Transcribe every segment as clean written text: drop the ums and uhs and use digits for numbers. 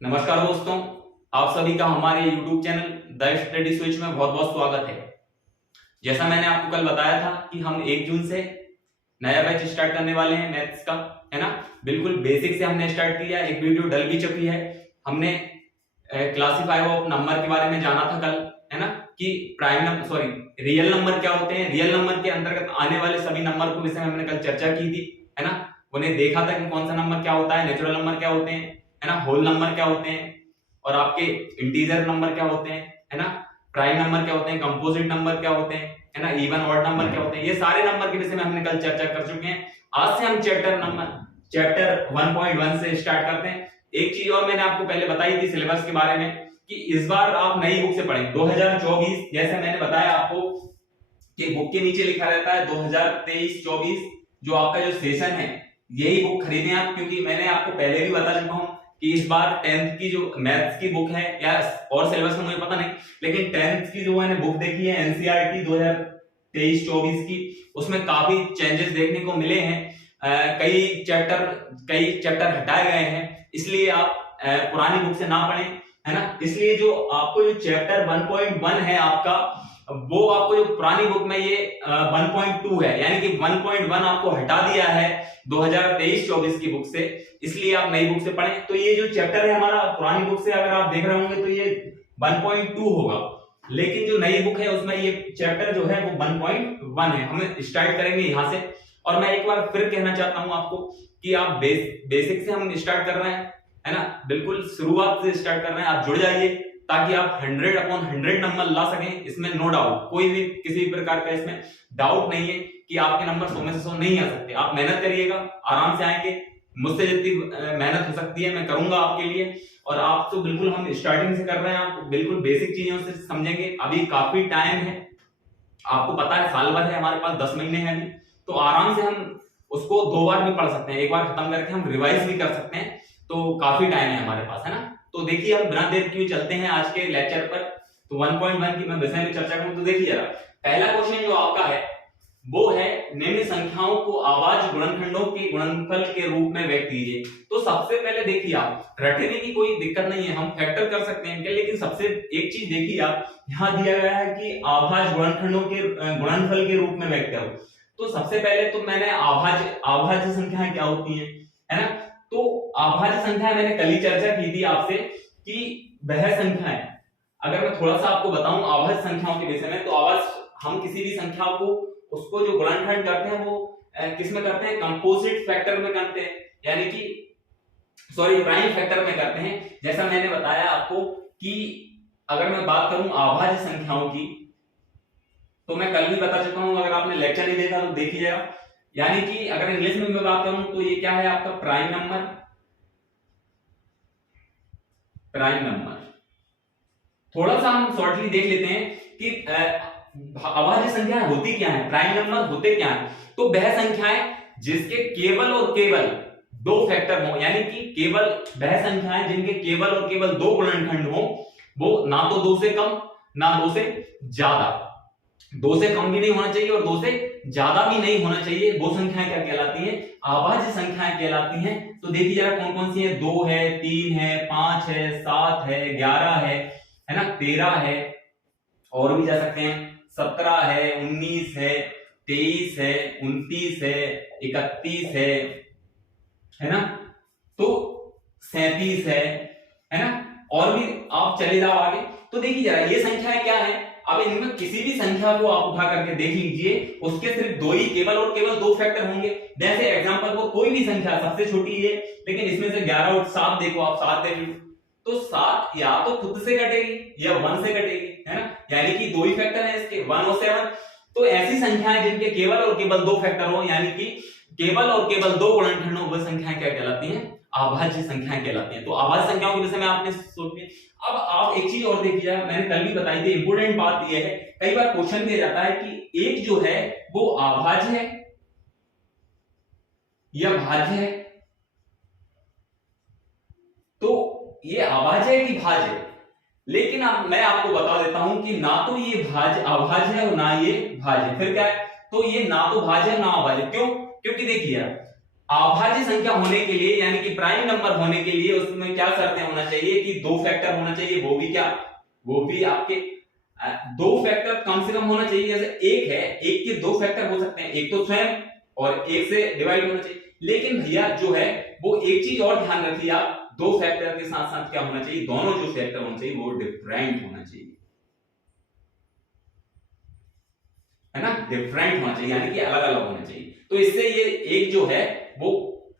नमस्कार दोस्तों, आप सभी का हमारे YouTube channel the study switch में बहुत बहुत स्वागत है। जैसा मैंने आपको कल बताया था कि हम 1 जून से नया बैच स्टार्ट करने वाले हैं मैथ्स का, है ना। बिल्कुल बेसिक से हमने स्टार्ट किया, एक वीडियो डल भी चुकी है। हमने क्लासिफाई ऑफ नंबर के बारे में जाना था कल, है ना, कि prime number sorry real number क्या होते हैं, रियल नंबर के अंतर्गत आने वाले सभी नंबर को विषय में हमने कल चर्चा की थी, है ना। उन्हें देखा था कि कौन सा नंबर क्या होता है, नेचुरल नंबर क्या होते हैं, है ना, होल नंबर क्या होते हैं, और आपके इंटीजर नंबर क्या होते हैं, है ना, प्राइम नंबर क्या होते हैं, कंपोजिट नंबर क्या होते हैं, है ना, इवन ऑड नंबर क्या होते हैं। ये सारे नंबर के विषय में हमने कल चर्चा कर चुके हैं। आज से हम चैप्टर 1.1 से स्टार्ट करते हैं। एक चीज और मैंने आपको पहले बताई थी सिलेबस के बारे में कि इस बार आप नई बुक से पढ़ें 2024। जैसे मैंने बताया आपको कि बुक के नीचे लिखा रहता है 2023-24 जो आपका जो सेशन है, यही बुक खरीदें आप, क्योंकि मैंने आपको पहले भी बता चुका हूं कि इस बार 10th की जो मैथ्स की बुक है, या और सिलेबस का मुझे पता नहीं, लेकिन 10th की जो मैंने बुक देखी है एनसीईआरटी 2023-24 की, उसमें काफी चेंजेस देखने को मिले हैं। कई चैप्टर हटाए गए हैं, इसलिए आप पुरानी बुक से ना पढ़ें, है ना। इसलिए जो आपको जो चैप्टर 1.1 है आपका, वो आपको जो पुरानी बुक में ये 1.2 है, यानी कि 1.1 आपको हटा दिया है 2023-24 की बुक से, इसलिए आप नई बुक से पढ़ें। तो ये जो चैप्टर है हमारा पुरानी बुक से अगर आप देख रहे होंगे तो ये 1.2 होगा, लेकिन जो नई बुक है उसमें ये चैप्टर जो है वो 1.1 है। हम स्टार्ट करेंगे यहां से, और मैं एक बार फिर कहना चाहता हूं आपको कि आप बेसिक से हम स्टार्ट कर रहे हैं, है ना, बिल्कुल शुरुआत से स्टार्ट कर रहे हैं। आप जुड़ जाइए ताकि आप 100/100 नंबर ला सकें, इसमें नो डाउट, कोई भी किसी भी प्रकार का इसमें डाउट नहीं है कि आपके नंबर 100 में से 100 नहीं आ सकते। आप मेहनत करिएगा, आराम से आएंगे। मुझसे जितनी मेहनत हो सकती है मैं करूंगा आपके लिए, और आप तो बिल्कुल हम स्टार्टिंग से कर रहे हैं, आप बिल्कुल बेसिक चीजों से समझेंगे। अभी काफी टाइम है, आपको पता है साल भर है हमारे पास, 10 महीने हैं अभी, तो आराम से हम उसको 2 बार भी पढ़ सकते हैं, एक बार खत्म करके हम रिवाइज भी कर सकते हैं, तो काफी टाइम है हमारे पास, है ना। तो देखिए हम बिना देर किए चलते हैं आज के लेक्चर पर। तो 1.1 की मैं विषय में चर्चा करूं तो देखिए जरा, पहला क्वेश्चन जो आपका है वो है निम्न संख्याओं को अभाज्य गुणनखंडों के गुणनफल के रूप में व्यक्त कीजिए। तो सबसे पहले देखिए, आप रटने की कोई दिक्कत नहीं है, हम फैक्टर कर सकते हैं इनके, लेकिन सबसे एक चीज देखिए आप, यहाँ दिया गया है कि अभाज्य गुणनखंडों के गुणनफल के रूप में व्यक्त करो। तो सबसे पहले तो मैंने अभाज्य संख्याएं क्या होती है ना। तो अभाज्य संख्या मैंने कल ही चर्चा की थी आपसे कि वह संख्याएं, अगर मैं थोड़ा सा आपको बताऊं अभाज्य संख्याओं के विषय में, तो अभाज्य हम किसी भी संख्या को उसको जो गुणनखंड करते हैं वो किस में करते हैं, कंपोजिट फैक्टर में करते हैं, यानी कि सॉरी प्राइम फैक्टर में करते हैं। जैसा मैंने बताया आपको कि अगर मैं बात करूं अभाज्य संख्याओं की, तो मैं कल भी बता चुका हूं, अगर आपने लेक्चर नहीं देखा तो देखिएगा। यानी कि अगर इंग्लिश में मैं बात करूं तो ये क्या है आपका प्राइम नंबर। थोड़ा सा हम शॉर्टली देख लेते हैं कि अभाज्य संख्याएं होती क्या है, प्राइम नंबर होते क्या है। तो वह संख्याएं जिसके केवल और केवल 2 फैक्टर हो, यानी कि केवल वह संख्याएं जिनके केवल और केवल 2 गुणनखंड हो, वो ना तो 2 से कम ना 2 से ज्यादा, 2 से कम भी नहीं होना चाहिए और 2 से ज्यादा भी नहीं होना चाहिए, वो संख्याएं क्या कहलाती हैं, अभाज्य संख्याएं कहलाती हैं। तो देखिए जरा कौन कौन सी है, 2 है, 3 है, 5 है, 7 है, 11 है ना, 13 है, और भी जा सकते हैं, 17 है, 19 है, 23 है, 29 है, 31 है ना, तो 37 है ना, और भी आप चले जाओ आगे। तो देखिए जरा ये संख्याएं क्या है, अब इनमें किसी भी संख्या को आप उठा करके देख लीजिए, उसके सिर्फ 2 ही केवल और केवल 2 फैक्टर होंगे। जैसे एग्जांपल को कोई भी संख्या सबसे छोटी है, लेकिन इसमें से 11 और 7 देखो, आप 7 देख लो, तो 7 या तो खुद से कटेगी या 1 से कटेगी, है ना, यानी कि 2 ही फैक्टर है इसके, 1 और 7। तो ऐसी संख्याएं जिनके केवल और केवल 2 फैक्टर हो, यानी कि केवल और केवल 2 गुणनखंड हो, वह संख्याएं क्या कहलाती हैं, अभाज्य संख्याएं कहलाती हैं। तो अभाज्य संख्याओं के विषय में आपने सोच लिया। अब आप एक चीज और देखिए, मैंने कल भी बताई थी, इंपोर्टेंट बात यह है, कई बार क्वेश्चन दिया जाता है कि एक जो है वो अभाज्य है या भाज्य है। तो ये अभाज्य है कि भाज्य है, लेकिन मैं आपको बता देता हूं कि ना तो ये अभाज्य है और ना ये भाज्य। फिर क्या है, तो ये ना तो भाज्य है ना अभाज्य। क्यों? क्योंकि देखिए अभाज्य संख्या होने के लिए यानी कि प्राइम नंबर होने के लिए उसमें क्या शर्तें होना चाहिए कि दो फैक्टर होना चाहिए, वो भी क्या, वो भी आपके दो फैक्टर कम से कम होना चाहिए। जैसे एक है, एक के दो फैक्टर हो सकते हैं, एक तो स्वयं और एक से डिवाइड होना चाहिए। लेकिन भैया जो है वो एक चीज और ध्यान रखिए आप, दो फैक्टर के साथ साथ क्या होना चाहिए, दोनों जो फैक्टर होना चाहिए वो डिफरेंट होना चाहिए, है ना, डिफरेंट होना चाहिए यानी कि अलग अलग होना चाहिए। तो इससे ये एक जो है वो,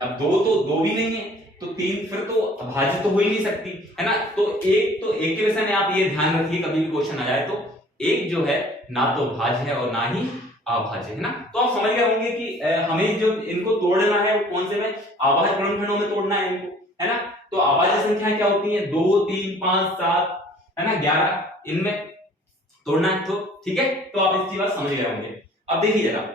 अब दो तो दो भी नहीं है तो तीन, फिर तो अभाज्य तो हो ही नहीं सकती, है ना। तो एक के विषय में आप ये ध्यान रखिए, कभी भी क्वेश्चन आ जाए तो एक जो है ना तो भाज्य है और ना ही अभाज्य, है ना। तो आप समझ गए होंगे कि हमें जो इनको तोड़ना है वो कौन से में, अभाज्य गुणनखंडों में तोड़ना है इनको, है ना। तो अभाज्य संख्याएं क्या होती है, 2 3 5 7, है ना, 11, इनमें तोड़ना है। तो ठीक है, तो आप इसकी बात समझ गए होंगे। अब देखिए जरा,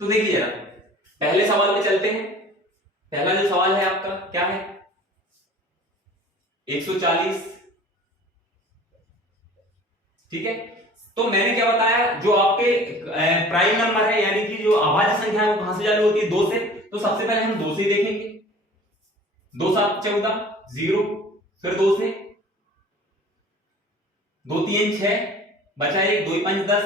तो देखिए जरा पहले सवाल पे चलते हैं। पहला जो सवाल है आपका क्या है, 140, ठीक है। तो मैंने क्या बताया, जो आपके प्राइम नंबर है यानी कि जो अभाज्य संख्या है वो कहां से चालू होती है, 2 से। तो सबसे पहले हम 2 से ही देखेंगे, 2 7 14 0, फिर 2 से 2 3 6, बचा 1, 2 5 10,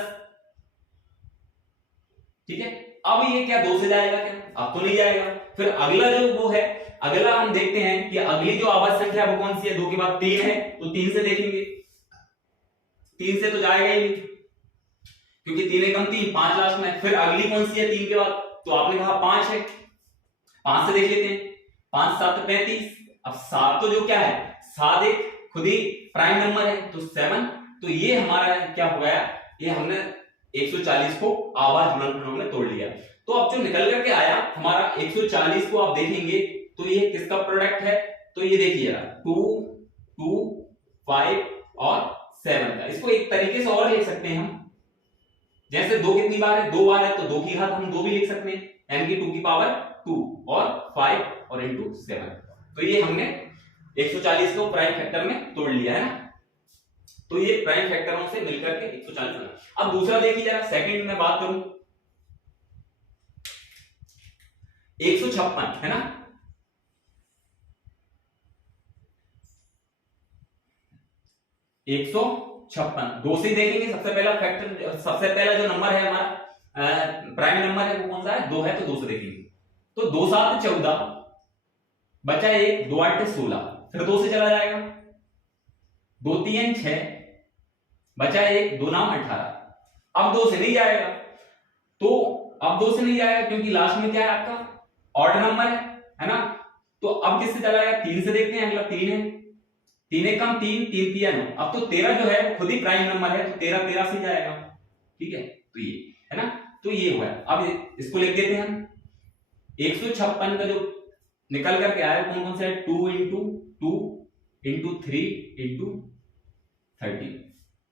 ठीक है। अब ये क्या 2 से जाएगा क्या, अब तो नहीं जाएगा। फिर अगला जो वो है, अगला हम देखते हैं कि अगली जो अभाज्य संख्या है वो कौन सी है, 2 के बाद 3 है, तो 3 से देखेंगे, 3 से तो जाएगा ही नहीं क्योंकि 3 एकम 3, 5 लास्ट में। फिर अगली कौन सी है 3 के बाद, तो आपने कहा 5 है, 5 से देख लेते हैं, 5 7 35। अब 7 तो जो क्या है, 7 एक खुद ही प्राइम नंबर है तो 7। तो ये हमारा क्या हो गया, ये हमने 140 को अभाज्य गुणनखंडों में तोड़ लिया। तो अब जो निकल करके आया हमारा 140 को आप देखेंगे तो ये किसका प्रोडक्ट है, तो ये देखिए 2 2 5 और 7 का। इसको एक तरीके से और लिख सकते हैं हम, जैसे 2 कितनी बार है, 2 बार है तो 2 की घात हम 2 भी लिख सकते हैं, यानी कि 2 की पावर 2 और 5 और इंटू 7। तो ये हमने 140 को प्राइम फैक्टर में तोड़ लिया है ना। तो ये प्राइम फैक्टरों से मिलकर के 140 बना। अब दूसरा देखिए जरा, सेकंड में बात करूं, 156 है ना, 156 2 से ही देखेंगे। सबसे पहला फैक्टर, सबसे पहला जो नंबर है हमारा प्राइम नंबर है वो कौन सा है, 2 है, तो 2 से देखेंगे। तो 2 7 14, बचा 1, 2 8 16, फिर 2 से चला जाएगा, 2 3 6, बचा 1, 2 9 18। अब 2 से नहीं जाएगा, तो अब 2 से नहीं जाएगा क्योंकि लास्ट में क्या है आपका ऑड नंबर है ना। तो अब किससे चला जाएगा, 3 से देखते हैं, अगला 3 है, 3 एकम 3, 3 3 9। अब तो 13 जो है खुद ही प्राइम नंबर है तो 13 13 से जाएगा, ठीक है। तो ये है ना, तो ये हुआ। अब इसको लिख देते हैं हम, 156 का जो निकल करके आया कौन कौन सा है, 2 इंटू 2 इंटू 3 इंटू 30।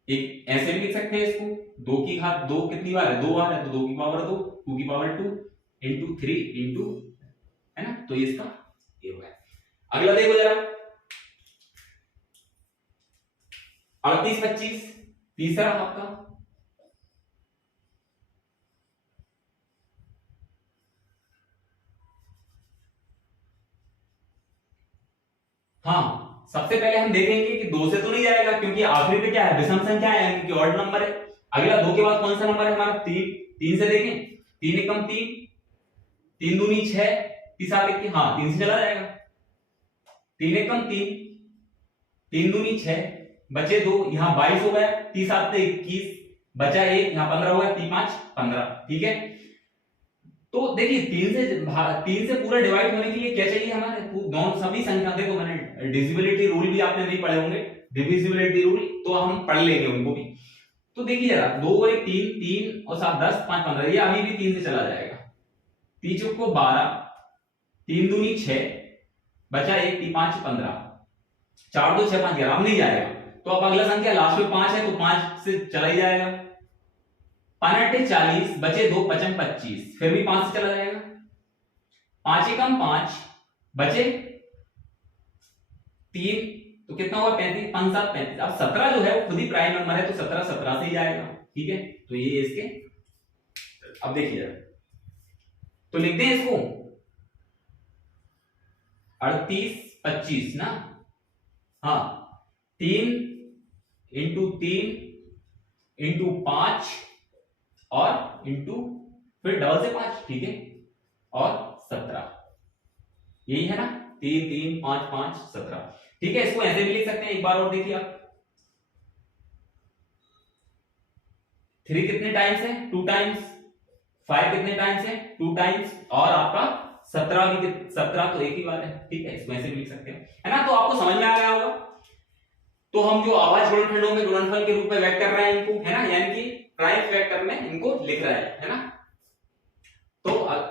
एक ऐसे भी लिख सकते हैं इसको, 2 की घात 2 कितनी बार है, 2 बार है, तो 2 की पावर 2, 2 की पावर 2 इंटू 3 इंटू, है ना। तो ये इसका ये हुआ है। अगला देखो जरा, 38 25, तीसरा आपका हाँ। सबसे पहले हम देखेंगे कि 2 से तो नहीं जाएगा क्योंकि आखिरी पे क्या है, विषम संख्या है यानी कि ऑड नंबर है। अगला 2 के बाद कौन सा नंबर है हमारा, 3, 3 से देखें, 3 एकम 3, 3 दूनी 6, 3 7 21, हाँ 3 से चला जाएगा, 3 एकम 3, 3 दूनी 6, बचे 2, यहाँ 22 हो गया, 3 7 21, बचा 1, यहाँ 15 हो गया, 3 5 15, ठीक है। तो देखिए 3 से पूरा डिवाइड होने के लिए क्या चाहिए हमारे, दोनों सभी संख्या, देखो मैंने डिविजिबिलिटी रूल भी आपने नहीं पढ़े होंगे, डिविजिबिलिटी रूल तो हम पढ़ लेंगे उनको भी। तो देखिए जरा 2 और 1 3, 3 और 7 10 5 15, ये अभी भी 3 से चला जाएगा, 3 चौक को 12, 3 दूनी 6, बचा 1, 3 5 15, 4 2 6 5 11, अब नहीं जाएगा तो अब अगला संख्या लास्ट में 5 है तो 5 से चला ही जाएगा। 5 8 40 बचे 2 55 25, फिर भी 5 से चला जाएगा। 5 एकम 5 बचे 3 तो कितना होगा 35, 5 7 35। अब 17 जो है वो खुद ही प्राइम नंबर है तो 17 17 से ही जाएगा। ठीक है, तो ये इसके, अब देखिए तो लिखते हैं इसको 38 25 ना, हाँ 3 इंटू 3 इंटू 5 और इंटू फिर डबल से 5, ठीक है, और 17, यही है ना, 3 3 5 5 17। ठीक है, इसको ऐसे भी लिख सकते हैं, एक बार और देखिए आप। 3 कितने टाइम्स है 2 टाइम्स, 5 कितने टाइम्स है 2 टाइम्स, और आपका 17 भी 17 तो एक ही बार है। ठीक है, इसको ऐसे भी लिख सकते हैं, है ना। तो आपको समझ में आ गया होगा। तो हम जो अभाज्य गुणनखंडों में गुणनफल के रूप में व्यक्त कर रहे हैं इनको, है ना, यानी कि प्राइम फैक्टर में इनको लिख रहे हैं, है ना। तो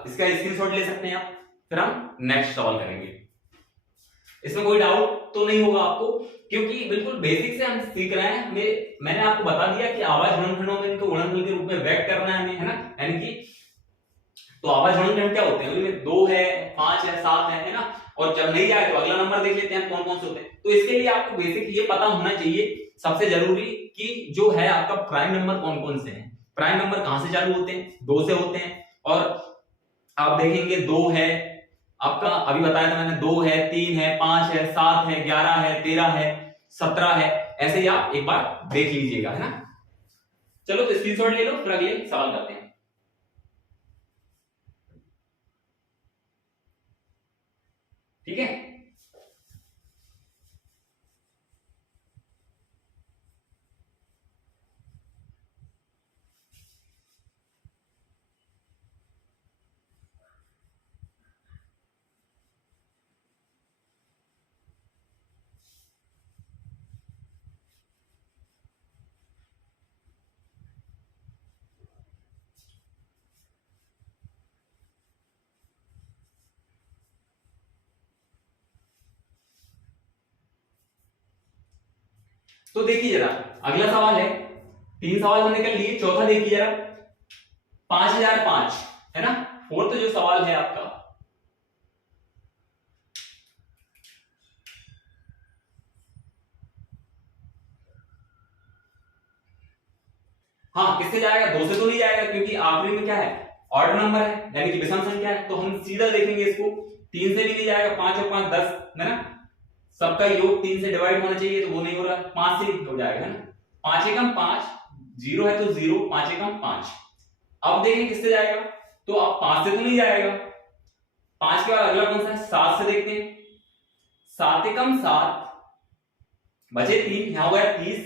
इसका स्क्रीनशॉट ले सकते हैं आप, फिर हम नेक्स्ट सवाल करेंगे। इसमें कोई डाउट तो नहीं होगा आपको, क्योंकि बिल्कुल बेसिक से हम सीख रहे हैं। मैंने आपको बता दिया कि अभाज्य गुणनखंडों में इनको गुणनफल के रूप में व्यक्त करना है हमें, है ना, यानी कि तो अभाज्य गुणनखंड क्या होते हैं, उनमें 2 है 5 है 7 है ना, और जब नहीं आए तो अगला नंबर देख लेते हैं कौन कौन से होते हैं। तो इसके लिए आपको बेसिक ये पता होना चाहिए सबसे जरूरी कि जो है आपका प्राइम नंबर कौन कौन से हैं। प्राइम नंबर कहां से चालू होते हैं, 2 से होते हैं, और आप देखेंगे 2 है आपका, अभी बताया था मैंने, 2 है 3 है 5 है 7 है 11 है 13 है 17 है, ऐसे ही आप एक बार देख लीजिएगा, है ना। चलो तो स्क्रीनशॉट ले लो, फिर अगले सवाल करते हैं। ठीक है, तो देखिए जरा अगला सवाल है, 3 सवाल हमने कर लिए, चौथा देखिए जरा 5005, है ना, फोर्थ जो सवाल है आपका। हाँ, किससे जाएगा, 2 से तो नहीं जाएगा, क्योंकि आखिरी में क्या है, ऑड नंबर है, यानी कि विषम संख्या है, तो हम सीधा देखेंगे इसको। 3 से भी नहीं जाएगा, 5 और 5 10, है ना, सबका योग 3 से डिवाइड होना चाहिए, तो वो नहीं हो रहा, 5 से हो जाएगा ना। 5 एकम 5, 0 है तो 0, 5 एकम 5। अब देखें किससे जाएगा, तो अब 5 से तो नहीं जाएगा, 5 के बाद अगला कौन सा है, 7 से देखते हैं। 7 एकम 7 बचे 3, यहां हो गया 30,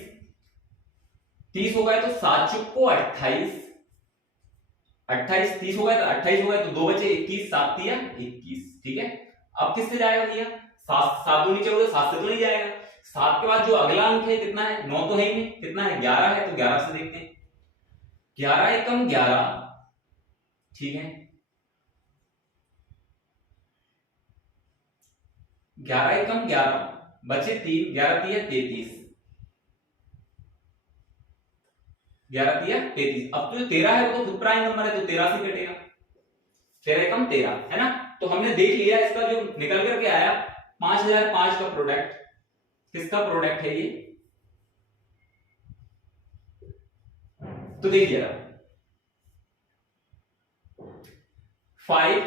30 हो गया तो 7 चुको 28, 28 30 हो गया तो 28 हो गया तो 2 बचे 21, 7 दिया 21। ठीक है, अब किससे जाएगा भैया, 7 तो नीचे हो गया, 7 से तो नहीं जाएगा। 7 के बाद जो अगला अंक है कितना है, 9 तो है ही नहीं, कितना है 11 है, तो 11 से देखते हैं। 11 एकम 11, ठीक है, 11 एकम 11 बचे 3, 11 3 33, 11 3 33। अब तो 13 है वो तो खुद प्राइम नंबर है, तो 13 से कटेगा, 13 एकम 13, है ना। तो हमने देख लिया इसका जो निकल करके आया 5005 का प्रोडक्ट, किसका प्रोडक्ट है ये, तो देखिए 5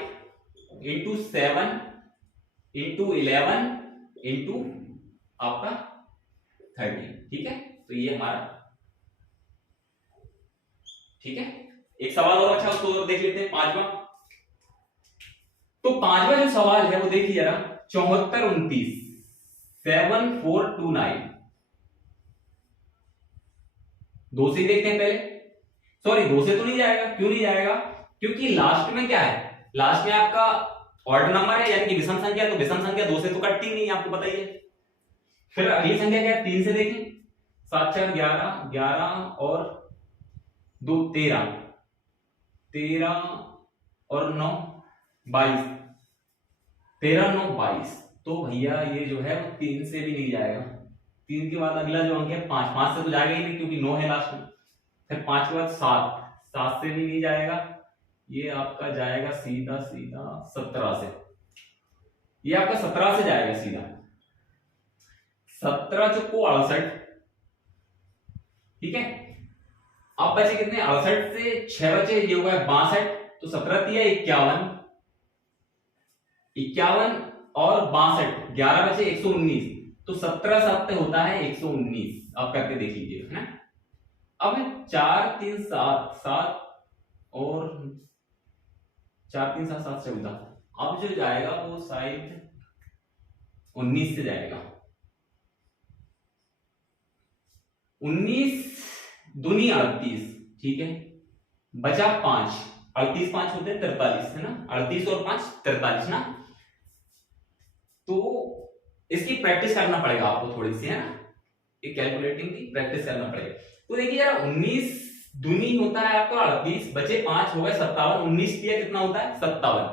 इंटू 7 इंटू 11 इंटू आपका 13, ठीक है, तो ये हमारा, ठीक है। एक सवाल और अच्छा उसको देख लेते हैं, 5वां। तो 5वां जो सवाल है वो देखिए जरा, 74 29 7429, 2 से देखते हैं पहले, सॉरी 2 से तो नहीं जाएगा, क्यों नहीं जाएगा, क्योंकि लास्ट में क्या है, लास्ट में आपका ऑर्डर नंबर है, यानी कि विषम संख्या, तो विषम संख्या 2 से तो कटती नहीं, आपको पता ही है। फिर अगली संख्या क्या है, 3 से देखें, 7 4 11 11 और 2 13, 13 और 9 22, 13 9 22, तो भैया ये जो है वो 3 से भी नहीं जाएगा, 3 के बाद अगला जो अंक है 5, 5 से तो जाएगा ही नहीं क्योंकि 9 है लास्ट में। फिर 5 के बाद 7, 7 से भी नहीं जाएगा, ये आपका जाएगा सीधा सीधा 17 से, ये आपका 17 से जाएगा सीधा, 17 चौको 68, ठीक है। अब बचे कितने, 68 से 6 बचे, ये होगा 62, तो 17 दिया 51, 51 और 62, 11 बचे 119, तो 17 7 होता है 119। आप करके देख लीजिए, है ना। अब 4 3 7, 7 और 4 3 7 7 14, अब जो जाएगा वो शायद 19 से जाएगा, 19 दूनी 38, ठीक है। बचा 5, 38 5 होते हैं 43, है ना, 38 और 5 43 ना। तो इसकी प्रैक्टिस करना पड़ेगा आपको थोड़ी सी, है ना, ये कैलकुलेटिंग की प्रैक्टिस करना पड़ेगा। तो देखिए यार 19 दूनी होता है आपका 38, बचे 5 हो गए 57, 19 दिया कितना होता है 57,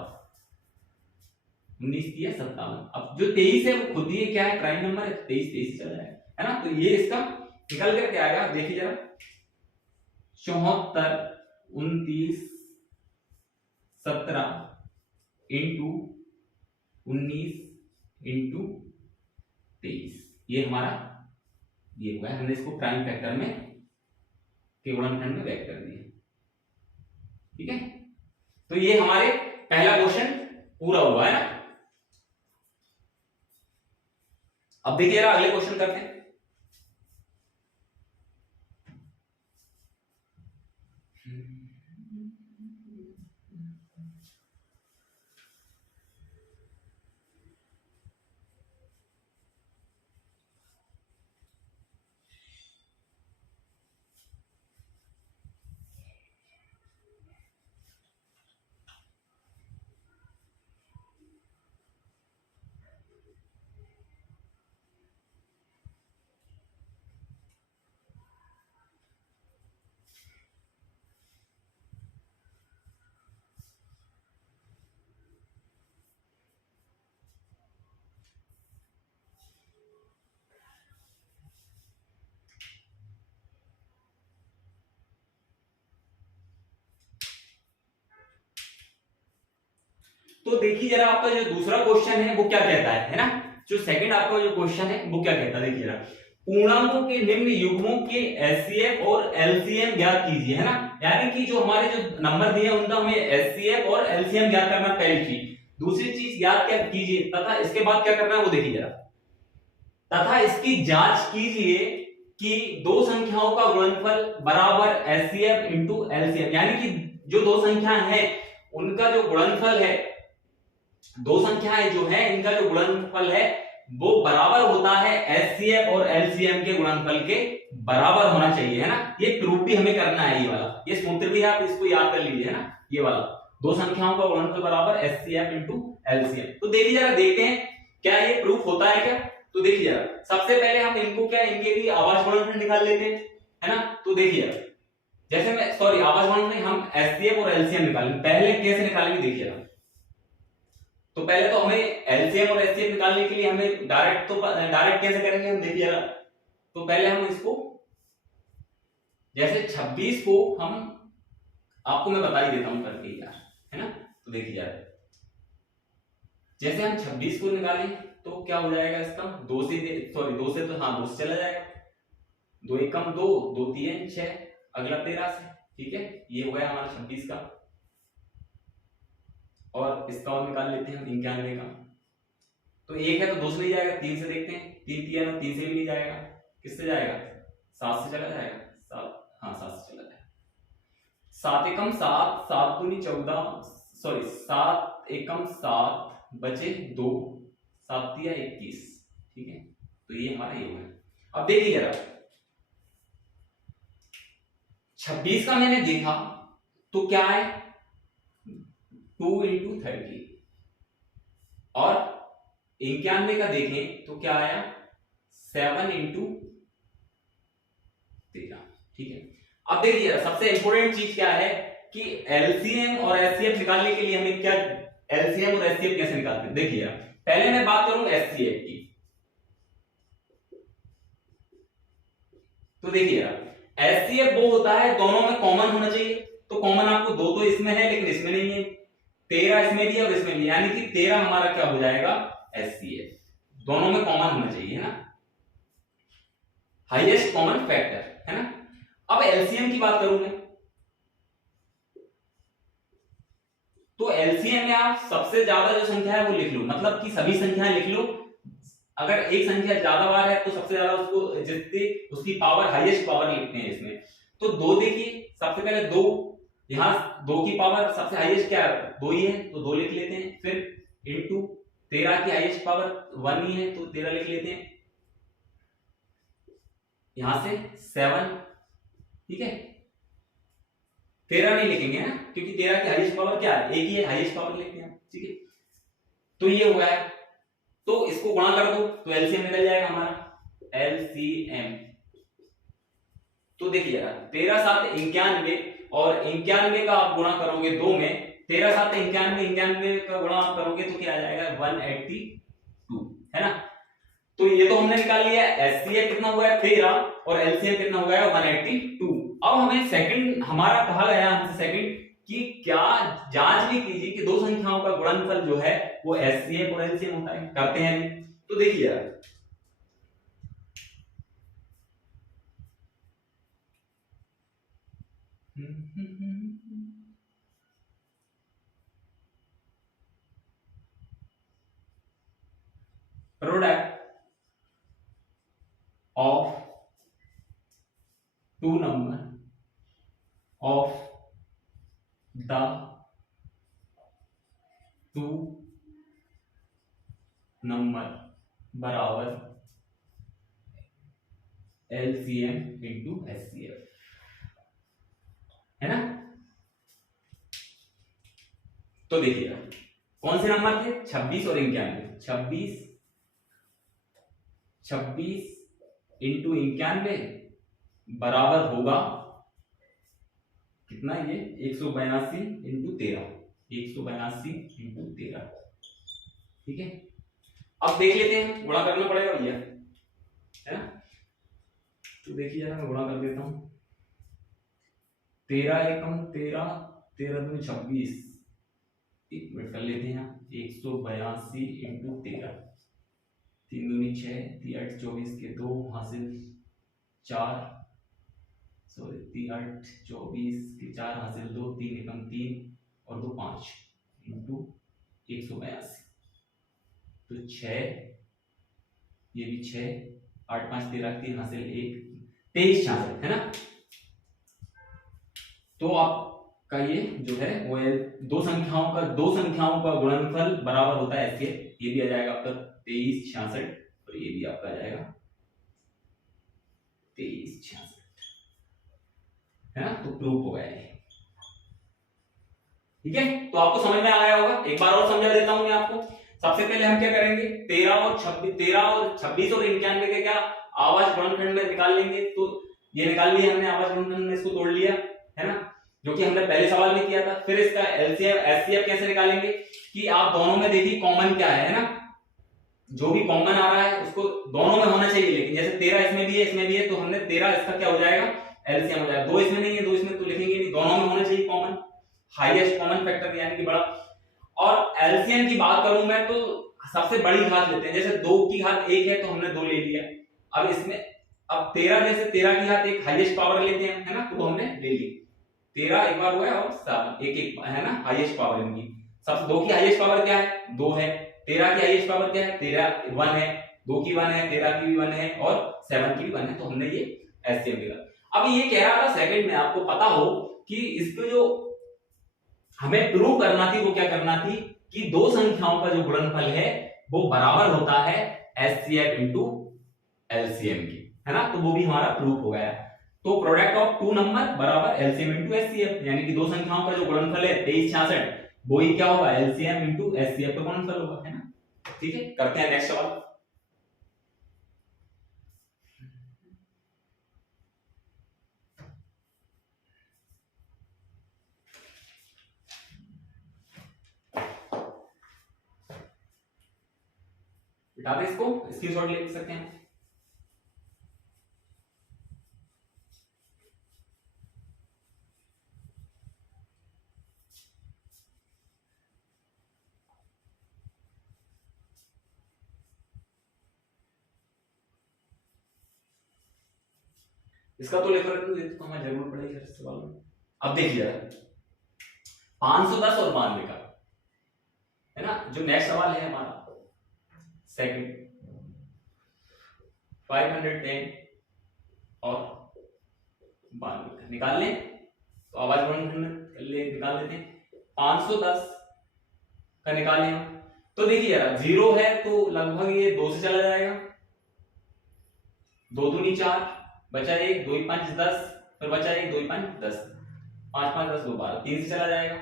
19 दिया 57। अब जो 23 है वो खुद ही क्या है, प्राइम नंबर है, 23 23 चला जाएगा, है ना। तो ये इसका निकल कर क्या आएगा, देखिए जरा 74 29 17 इंटू 19 इंटू 23, ये हमारा ये हुआ है। हमने इसको प्राइम फैक्टर में के गुणनखंड में व्यक्त कर दिया, ठीक है। तो ये हमारे पहला क्वेश्चन पूरा हुआ है ना। अब देखिए जरा अगले क्वेश्चन करते हैं। तो देखिए जरा आपका जो दूसरा क्वेश्चन है वो क्या कहता है ना। जो सेकंड आपका जो क्वेश्चन है वो क्या कहता है, देखिए जरा पूर्णांकों के निम्न युग्मों के एचसीएफ और एलसीएम ज्ञात कीजिए, है ना। यानी कि जो हमारे जो नंबर दिए उनका हमें एचसीएफ और एलसीएम ज्ञात करना पहली चीज। दूसरी चीज ज्ञात क्या कीजिए तथा इसके बाद क्या करना है वो देखिए जरा, तथा इसकी जांच कीजिए कि दो संख्याओं का गुणनफल बराबर एचसीएफ इंटू एलसीएम, यानी कि जो दो संख्या है उनका जो गुणनफल है, दो संख्याएं जो है इनका जो गुणनफल है वो बराबर होता है एचसीएफ और एलसीएम के गुणनफल के बराबर होना चाहिए, है ना। ये प्रूफ भी हमें करना है, ये वाला ये सूत्र भी है, आप इसको याद कर लीजिए, है ना। ये वाला दो संख्याओं का गुणनफल बराबर एचसीएफ इंटू एलसीएम। तो देखिए जरा देखते हैं क्या ये प्रूफ होता है क्या। तो देखिए जरा सबसे पहले हम इनको क्या इनके लिए आवाज गुणनफल निकाल लेते हैं, है ना। तो देखिए जैसे मैं सॉरी आवाज गुणनफल हम एचसीएफ और एलसीएम निकालेंगे, पहले कैसे निकालेंगे देखिए जरा। तो पहले तो हमें एलसीएम और एचसीएफ निकालने के लिए हमें डायरेक्ट कैसे करेंगे हम देखिए जरा। तो पहले हम इसको जैसे 26 को हम आपको मैं बता ही देता हूं करके यार, है ना। तो देखिए जरा जैसे हम 26 को निकालें तो क्या हो जाएगा इसका 2 से तो हाँ 2 से चला जाएगा, 2 1 कम 2, 2 3 6, अगला 13 से, ठीक है। ये हो गया हमारा 26 का। और इसका और निकाल लेते हैं हम 91 का। तो 1 है तो 2 से नहीं जाएगा, 3 से देखते हैं, 3 3 3 से भी नहीं जाएगा, किससे जाएगा 7 से चला जाएगा, 7 हाँ 7 से चला जाएगा। 7 एकम 7, 7 दूनी 14, सॉरी 7 एकम 7 बचे 2, 7 दिया 21, ठीक है। तो ये हमारा ये है। अब देखिए जरा 26 का मैंने देखा तो क्या है 2 इंटू 30, और 91 का देखें तो क्या आया 7 इंटू 13, ठीक है। अब देखिए सबसे इंपॉर्टेंट चीज क्या है कि एलसीएम और एचसीएफ निकालने के लिए हमें क्या एलसीएम और एचसीएफ कैसे निकालते हैं देखिए। पहले मैं बात करूं एचसीएफ की, तो देखिए एचसीएफ वो होता है दोनों में कॉमन होना चाहिए, तो कॉमन आपको दो तो इसमें है लेकिन इसमें नहीं है, 13 इसमें भी है और इसमें भी, यानी कि 13 हमारा क्या हो जाएगा एचसीएफ, दोनों में कॉमन होना चाहिए, है ना, हाईएस्ट कॉमन फैक्टर, है ना। अब एलसीएम की बात करूं मैं, तो एलसीएम में आप सबसे ज्यादा जो संख्या है वो लिख लो, मतलब कि सभी संख्याएं लिख लो, अगर एक संख्या ज्यादा बार है तो सबसे ज्यादा उसको जितनी उसकी पावर हाईएस्ट पावर लिखते हैं इसमें। तो दो देखिए, सबसे पहले दो, यहां दो की पावर सबसे हाईएस्ट क्या है, दो ही है तो दो लिख लेते हैं, फिर इनटू 13 की हाईएस्ट पावर 1 ही है तो 13 लिख लेते हैं, यहां से 7, ठीक है, 13 नहीं लिखेंगे ना, क्योंकि 13 की हाईएस्ट पावर क्या है, एक ही है, हाईएस्ट पावर लिखते हैं, ठीक है। तो ये हो गया है, तो इसको गुणा कर दो तो एलसीएम निकल जाएगा हमारा एलसीएम। तो देखिए 13 7 91 और 91 का आप गुणा करोगे दो में, 13 7 91, 91 का गुणा आप करोगे तो क्या आ जाएगा 182, है ना। तो ये तो हमने निकाल लिया, एचसीएफ कितना हुआ है 13 और एलसीएम कितना हो गया 182। अब हमें सेकंड हमारा कहा गया हमसे सेकंड कि क्या जांच भी कीजिए कि दो संख्याओं का गुणनफल जो है वो एचसीएफ और एलसीएम होता है, करते हैं। तो देखिए product of two number of the two number बराबर LCM into HCF, है ना। तो देखिए कौन से नंबर थे 26 और 91, 26 इंटू 91 बराबर होगा कितना, ये 182 इंटू 13, 182 इंटू 13, ठीक है। अब देख लेते हैं, गुणा करना पड़ेगा भैया, है ना। तो देखिए जरा मैं गुणा कर देता हूं, 13 एकम 13, 13 दूनी 26, एक मिनट कर लेते हैं, 182 इंटू 13, 3 दूनी 6, 3 8 24 के 2 हासिल 4, सॉरी 3 8 24 के 4 हासिल 2, 3 एकम 3 और 2 5 इंटू 182, तो 6, ये भी 6, 8 5 13, 3 हासिल 1, 23 66, है ना। तो आपका ये जो है वो दो संख्याओं का गुणनफल बराबर होता है एचसीएफ, ये भी आ जाएगा आपका 23 66 और ये भी आपका आ जाएगा 23 66, है ना। तो प्रूफ हो गया है, ठीक है। तो आपको समझ में आ गया होगा, एक बार और समझा देता हूं मैं आपको। सबसे पहले हम क्या करेंगे, 13 और 26 और 91 के क्या आवाज गुणनखंड में निकाल लेंगे। तो ये निकाल लिया हमने, आवाज गुणनखंड में इसको तोड़ लिया, है ना, जो कि हमने पहले सवाल में किया था। फिर इसका एलसीएम एचसीएफ कैसे निकालेंगे कि आप दोनों में देखिए कॉमन क्या है ना, जो भी कॉमन आ रहा है उसको दोनों में होना चाहिए, लेकिन जैसे 13 इसमें भी है इसमें भी है, तो हमने 13 इसका क्या हो जाएगा एलसीएम हो जाएगा। दो इसमें नहीं है, दो इसमें तो लिखेंगे नहीं, दोनों में होना चाहिए कॉमन, हाईएस्ट कॉमन फैक्टर यानी कि बड़ा। और एलसीएम की बात करूं मैं तो सबसे बड़ी घात लेते हैं, जैसे 2 की घात 1 है तो हमने 2 ले लिया। अब इसमें अब 13 में से 13 की घात 1 हाईएस्ट पावर लेते हैं, है ना, तो हमने ले ली। 13 एक बार हुआ और 7 एक एक, है ना, हाईएस्ट पावर इनकी। सबसे 2 की हाईएस्ट पावर क्या है 2 है, 13 की हाईएस्ट पावर क्या है 13 1 है, 2 की 1 है, 13 की भी 1 है और 7 की भी 1 है, तो हमने ये एचसीएम लिखा। अब ये कह रहा था सेकंड में आपको पता हो कि इसको जो हमें प्रूव करना थी वो क्या करना थी कि दो संख्याओं का जो गुणनफल है वो बराबर होता है एचसीएफ इनटू एलसीएम की, है ना। तो वो भी हमारा प्रूफ हो गया। तो प्रोडक्ट ऑफ टू नंबर बराबर एलसीएम इनटू एचसीएफ, यानी कि दो संख्याओं का जो गुणनफल है 23 66, वो ही क्या होगा एलसीएम इनटू एचसीएफ का गुणनफल होगा, है ना। ठीक है, करते हैं नेक्स्ट सवाल। बेटा इसको स्क्रीनशॉट ले सकते हैं। इसका तो लेकर तो हमें जरूर पड़ेगी हर सवाल में। अब देखिए 510 और 92 का है ना, जो नेक्स्ट सवाल है हमारा सेकंड 510 और 92 का निकाल लें, तो आवाज बंद कर ले, निकाल लेते हैं। 510 का निकालें हम, तो देखिए यार 0 है तो लगभग ये 2 से चला जाएगा, 2 दूनी 4, बचा 1, 2 5 10, फिर बचा 1, 2 5 10, 5 5 10 2 12, 3 से चला जाएगा,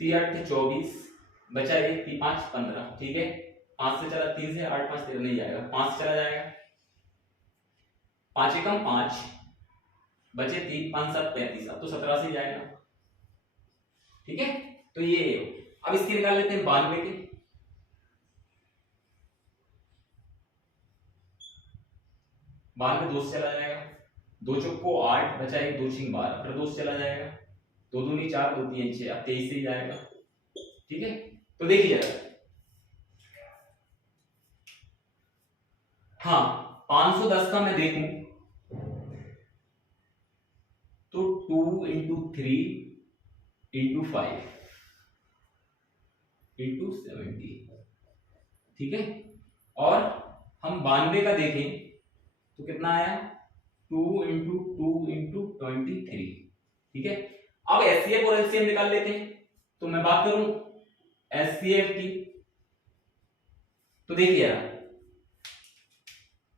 3 8 24, बचा 1, 3 5 15, ठीक है। 5 से चला, 3 से 8 5 13 नहीं जाएगा, 5 से चला जाएगा, 5 एकम 5, बचे 3 5 7 35, अब तो 17 से जाएगा, ठीक है। तो ये अब इसकी निकाल लेते हैं 92 के। 92 2 से चला जाएगा, 2 चौको 8, बचा 1, 2 6 12, फिर 2 से चला जाएगा, 2 दूनी 4, 2 3 6, अब 23 से ही जाएगा, ठीक है। तो देखिए जरा, हाँ 510 का मैं देखूं तो 2 इंटू 3 इंटू 5 इंटू 70, ठीक है। और हम 92 का देखें तो कितना आया, 2 इंटू 2 इंटू 23, ठीक है। अब एचसीएफ और एलसीएम निकाल लेते हैं। तो मैं बात करूं एचसीएफ की, तो देखिए यार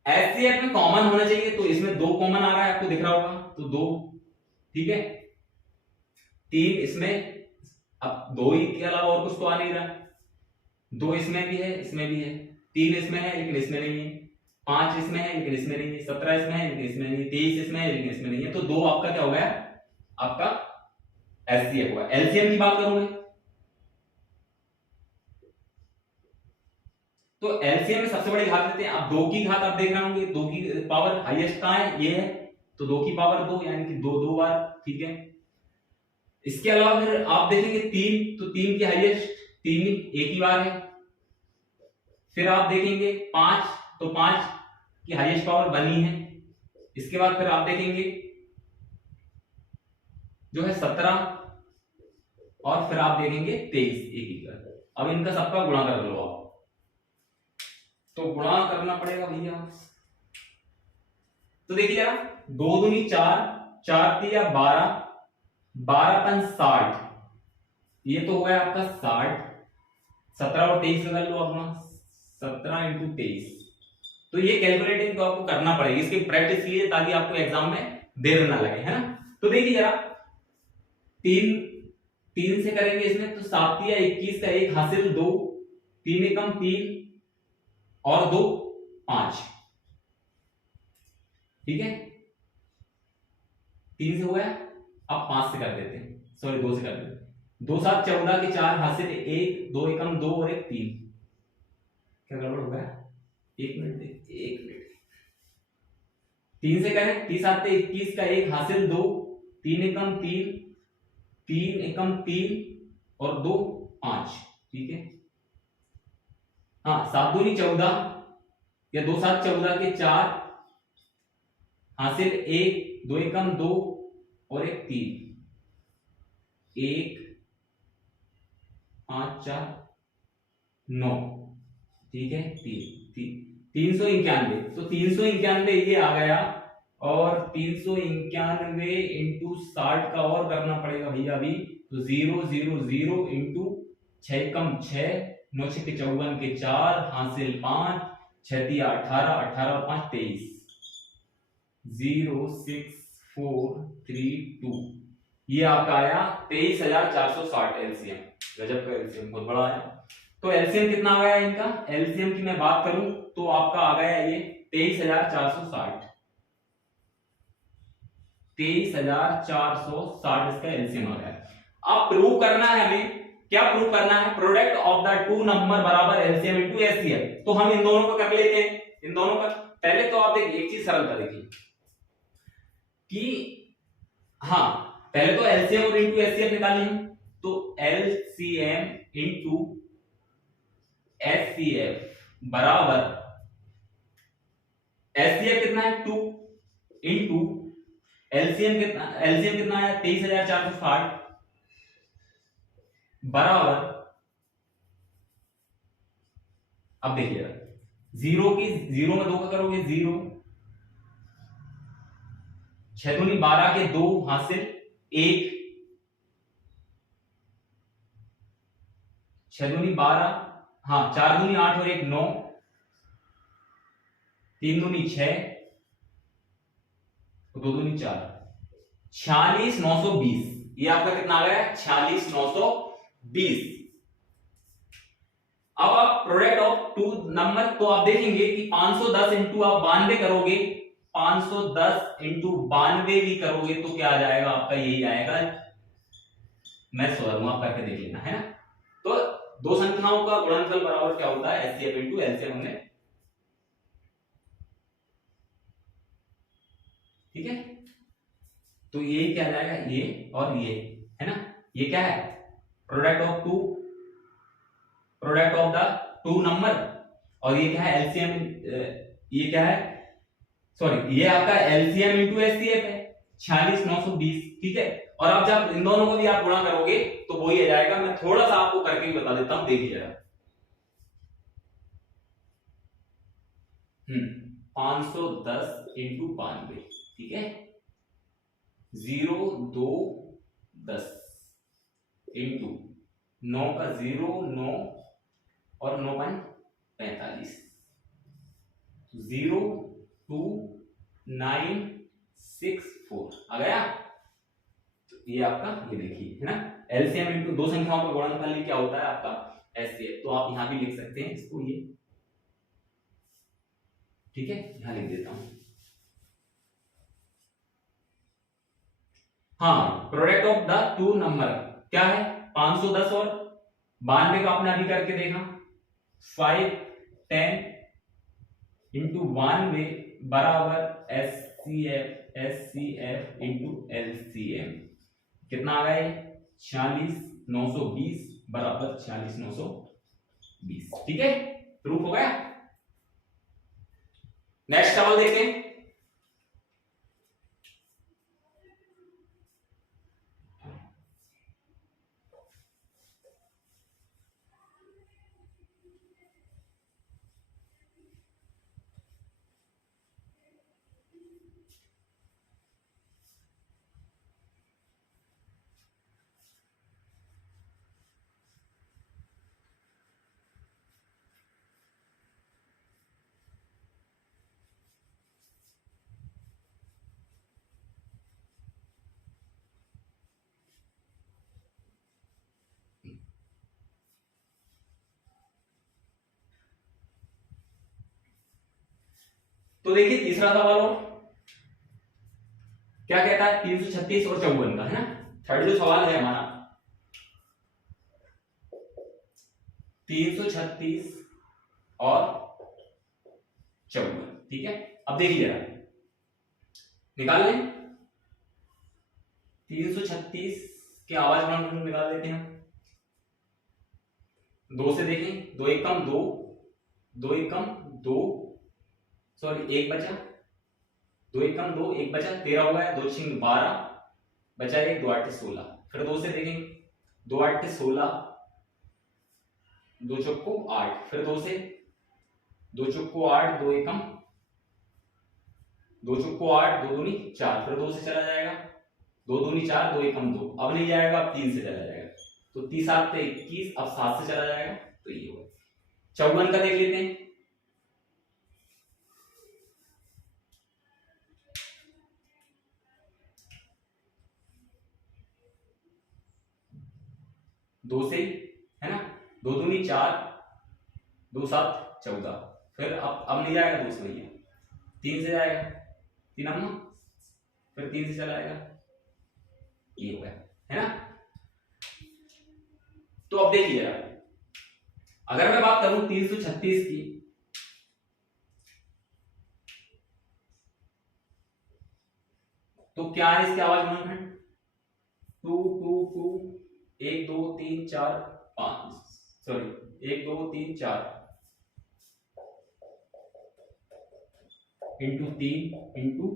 एचसीएफ में कॉमन होना चाहिए, तो इसमें 2 कॉमन आ रहा है, आपको दिख रहा होगा, तो 2, ठीक है। 3 इसमें, अब 2 ही के अलावा और कुछ तो आ नहीं रहा, 2 इसमें भी है, इसमें भी है, 3 इसमें है लेकिन इसमें नहीं है, 5 इसमें है लेकिन इसमें नहीं है, 17 इसमें है लेकिन इसमें नहीं है, 23 इसमें है लेकिन इसमें नहीं है, तो 2 आपका क्या हो गया, आपका एचसीएफ हुआ। एलसीएम की बात करूं मैं, तो एलसीएम में सबसे बड़ी घात लेते हैं। अब 2 की घात आप देख रहे होंगे, 2 की पावर हाईएस्ट कहां है, ये है, तो 2 की पावर 2 यानी कि 2 2 बार, ठीक है। इसके अलावा फिर आप देखेंगे 3, तो 3 की हाईएस्ट 3 एक ही बार है। फिर आप देखेंगे 5, तो 5 की हाईएस्ट पावर बनी है। इसके बाद फिर आप देखेंगे जो है 17, और फिर आप देखेंगे 23 एक ही बार। अब इनका सबका गुणा कर लो आप, तो गुणा करना पड़ेगा भैया। तो देखिए जरा, 2 दूनी 4, 4 तिया 12, 12 पन 60, ये तो हो गया आपका 60, 17 और 23 कर लो अपना, 17 इंटू 23, तो ये कैलकुलेटिंग तो आपको करना पड़ेगी, इसकी प्रैक्टिस कीजिए ताकि आपको एग्जाम में देर ना लगे, है ना। तो देखिए जरा, 3 से करेंगे इसमें, तो 7 तिया 21 का 1 हासिल 2, 3 एकम 3 और 2 5, ठीक है। 3 से हो गया, अब 5 से कर देते हैं, सॉरी 2 से कर देते हैं, 2 7 14 के 4 हासिल 1, 2 एकम 2 और 1 3, क्या गड़बड़ हो गया, 1 मिनट, 1 मिनट, 3 से करें, 3 7 21 का 1 हासिल 2, 3 एकम 3, 3 एकम 3 और 2 5, ठीक है। हाँ 7 दूनी 14 या 2 7 14 के 4 हासिल 1, 2 एकम 2 और 1 3, 1 5 4 9, ठीक है। 391, तो 391 ये आ गया, और 391 इंटू 60 का और करना पड़ेगा भैया अभी, तो 0 0 0 इंटू 6 कम 6, 9 6 54 के 4 हासिल 5, 6 दिया 18, 18 और 5 23, 0 6 4 3 2, ये आपका आया 23,460 एलसीएम। गजब का एलसीएम, बहुत बड़ा आया। तो एलसीएम कितना आ गया इनका, एलसीएम की मैं बात करूं तो आपका आ गया ये 23,460, 23,460 इसका एलसीएम आ गया। अब प्रूव करना है हमें, क्या प्रूव करना है, product of the two number बराबर एलसीएम इनटू एचसीएफ। तो हम इन दोनों को कर लेते हैं, इन दोनों का। पहले तो आप देखिए एक चीज सरलता देखिए कि हाँ, पहले तो एलसीएम और इनटू एचसीएफ निकालें, तो एलसीएम इनटू एचसीएफ बराबर एचसीएफ कितना है 2 इंटू एलसीएम कितना है 23,460 बराबर, अब देखिएगा जीरो में 2 का करोगे 0, 6 दूनी 12 के 2 हासिल 1, 6 दूनी 12, हाँ 4 दूनी 8 और 1 9, 3 दूनी 6, 2 दूनी 4, 46,920। ये आपका कितना आ गया 46,920। अब आप प्रोडक्ट ऑफ टू नंबर, तो आप देखेंगे कि 510 इंटू आप 92 करोगे, 510 इंटू 92 भी करोगे तो क्या आ जाएगा आपका, यही आएगा। मैं सोचूंगा आप करके देख लेना, है ना। तो दो संख्याओं का गुणनफल बराबर क्या होता है, एचसीएफ इंटू एलसीएम हमने, ठीक है। तो ये क्या जाएगा, ये और ये, है ना। ये क्या है, product of the two number, और ये क्या है एलसीएम, ये क्या है, सॉरी ये आपका एलसीएम इंटू एचसीएफ है 46,920, ठीक है। और अब जब इन दोनों को भी आप गुणा करोगे तो वही आ जाएगा। मैं थोड़ा सा आपको करके भी बता देता हूं, देखिएगा। 510 इंटू 92, ठीक है, 0 2 10 इंटू 9 का 0 9 और 9 5 45, 0 2 9 6 4 आ गया। तो ये आपका, ये देखिए, है ना, एलसीएम इंटू दो संख्याओं का गुणनफल क्या होता है आपका एचसीएफ। तो आप यहां भी लिख सकते हैं इसको, ये ठीक है, यहां लिख देता हूं। हाँ, product of the two number क्या है 510 और 92 का आपने अभी करके देखा, 5 10 इंटू 92 बराबर एचसीएफ इंटू एलसीएम, कितना आ गया 46,920 बराबर 46,920, ठीक है, प्रूफ हो गया। नेक्स्ट सवाल देखें। तो देखिए तीसरा सवाल और क्या कहता है 336 और 54 का, है ना। थर्ड जो सवाल है हमारा 336 और 54, ठीक है। अब देखिए जरा निकाल लें 336 के आवाज गुणनफल निकाल लेते हैं। 2 से देखें, 2 एक कम 2, 2 एक कम 2, सॉरी 1 बचा, 2 एक कम 2, 1 बचा, 13 हुआ है, 2 6 12 बचा 1, 2 8 16। फिर 2 से देखें, 2 8 16, 2 चौको 8, फिर 2 से 2 चौको 8, 2 एकम 2 चौको 8, 2 दूनी 4, फिर 2 से चला जाएगा, 2 दूनी 4, 2 एकम 2, अब नहीं जाएगा, अब 3 से चला जाएगा, तो 30 7 21, अब 7 से चला जाएगा, तो ये होगा। 54 का देख लेते हैं। दो से, है ना, 2 दूनी 4, 2 7 14, फिर अब नहीं जाएगा 2 से भैया, 3 से जाएगा, 3 अम्मा, फिर 3 से चला आएगा, ये हो गया, है ना। तो अब देखिए अगर मैं बात करूं 336 की, तो क्या है इसके आवाज गुणनफल 2 2 2 1 2 3 4 5, सॉरी 1 2 3 4, इंटू 3 इंटू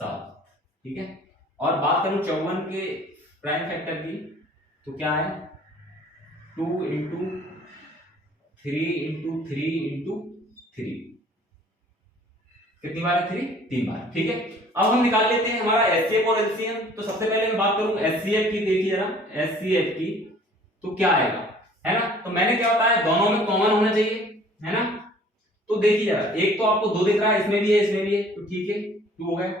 7, ठीक है। और बात करूं 54 के प्राइम फैक्टर की, तो क्या है 2 इंटू 3 इंटू 3 इंटू 3, कितनी बार है 3? 3 बार, ठीक है। अब हम निकाल लेते हैं हमारा एचसीएफ और एलसीएम। तो सबसे पहले मैं बात करूं एचसीएफ की, देखिए जरा एचसीएफ की, तो क्या आएगा, है ना। तो मैंने क्या बताया, दोनों में कॉमन होना चाहिए, है ना। तो देखिए जरा, एक तो आपको 2 दिख रहा है, इसमें भी है इसमें भी है, तो ठीक है 2 हो गया।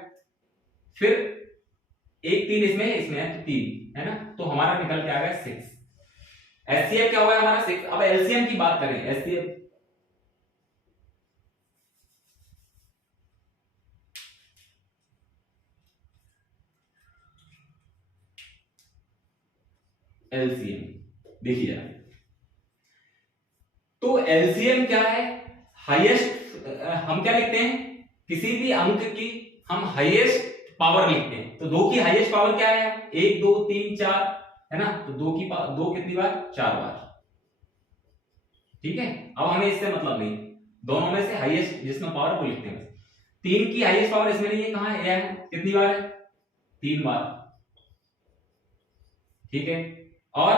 फिर एक 3 इसमें है तो 3, है ना। तो हमारा निकल के आ गया 6। एचसीएफ क्या हुआ हमारा 6। अब एलसीएम की बात करें, एचसीएफ एलसीएम देखिए जरा, तो एलसीएम क्या है, हाईएस्ट, हम क्या लिखते हैं, किसी भी अंक की हम हाईएस्ट पावर लिखते हैं। तो 2 की हाईएस्ट पावर क्या है, 1 2 3 4, है ना। तो 2 की 2 कितनी बार, 4 बार, ठीक है। अब हमें इससे मतलब नहीं, दोनों में से हाईएस्ट जिसमें पावर वो लिखते हैं। 3 की हाईएस्ट पावर इसमें नहीं है, कहां है, कितनी बार है, 3 बार, ठीक है। और